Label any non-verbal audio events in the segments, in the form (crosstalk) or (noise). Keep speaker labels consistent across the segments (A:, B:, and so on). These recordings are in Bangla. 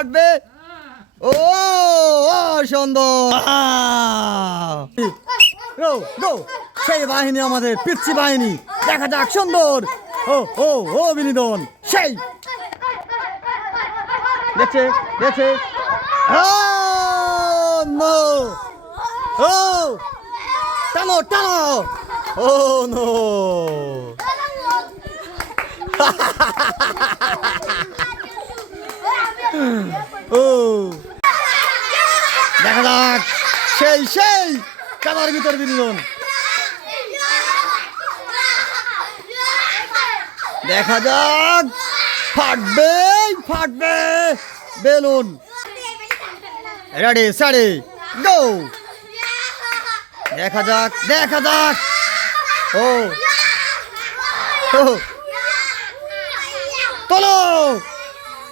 A: ফাটবে ও ও, সুন্দর। সেই বাহিনী আমাদের পিচ্ছি বাহিনী। দেখা যাক সুন্দর। ও ও ও বিনোদন সেই। দেখছে দেখছে! Oh! টানো টানো। Oh no. (laughs) ও। দেখা যাক। সেই সেই। কাদার ভিতর বিনোদন। দেখা যাক। ফাটবে ফাটবে। বেলুন। Ready, steady, go. দেখা যাক দেখা যাক। ও। তোলো।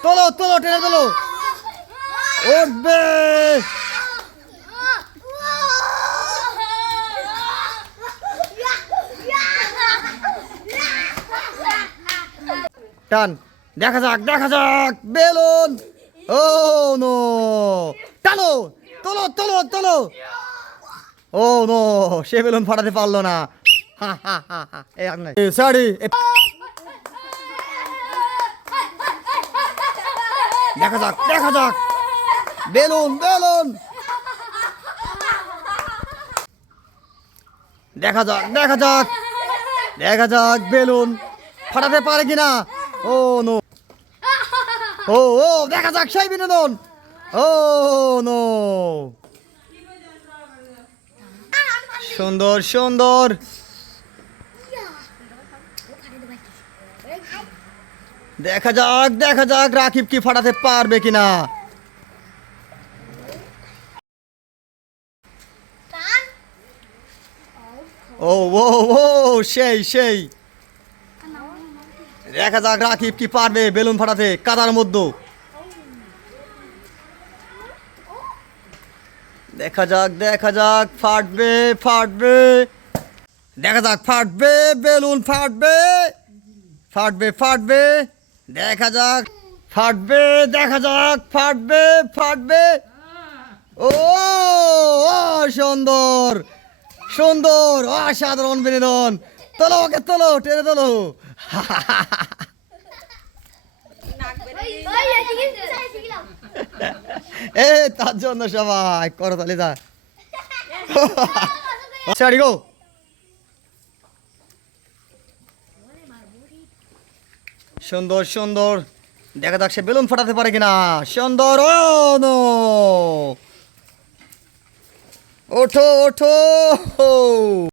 A: তোলো তোলো, টেনে তোলো। উঠবে। টান। দেখা যাক দেখা যাক। বেলুন। Oh, no. টানো। তোলো তোলো তোলো। ও, নো। সে বেলুন ফাটাতে পারল না। হা হা হা হা। এই সরি দেখা যাক দেখা যাক। Balloon balloon. দেখা যাক দেখা যাক। দেখা যাক, বেলুন। ফাটাতে পারে কিনা? ও, নো। ও ও, দেখা যাক, সেই বিনোদন। Oh, no. সুন্দর সুন্দর। দেখা যাক দেখা যাক রাকিব কি ফাটাতে পারবে কিনা। ও ও ও, সেই সেই। দেখা যাক রাকিব কি পারবে বেলুন ফাটাতে কাদার মধ্যে। দেখা যাক দেখা যাক, ফাটবে ফাটবে। দেখা যাক, ফাটবে, বেলুন ফাটবে। ফাটবে ফাটবে। দেখা যাক ফাটবে দেখা যাক ফাটবে ফাটবে। ও ও, সুন্দর সুন্দর অসাধারণ বিনোদন। তোলো ওকে তোলো টেনে তোলো। এ তার জন্য সবাই করতালি দা সারি গো। সুন্দর সুন্দর। দেখা যাক সে বেলুন ফাটাতে পারে কিনা। সুন্দর ওঠো ওঠো।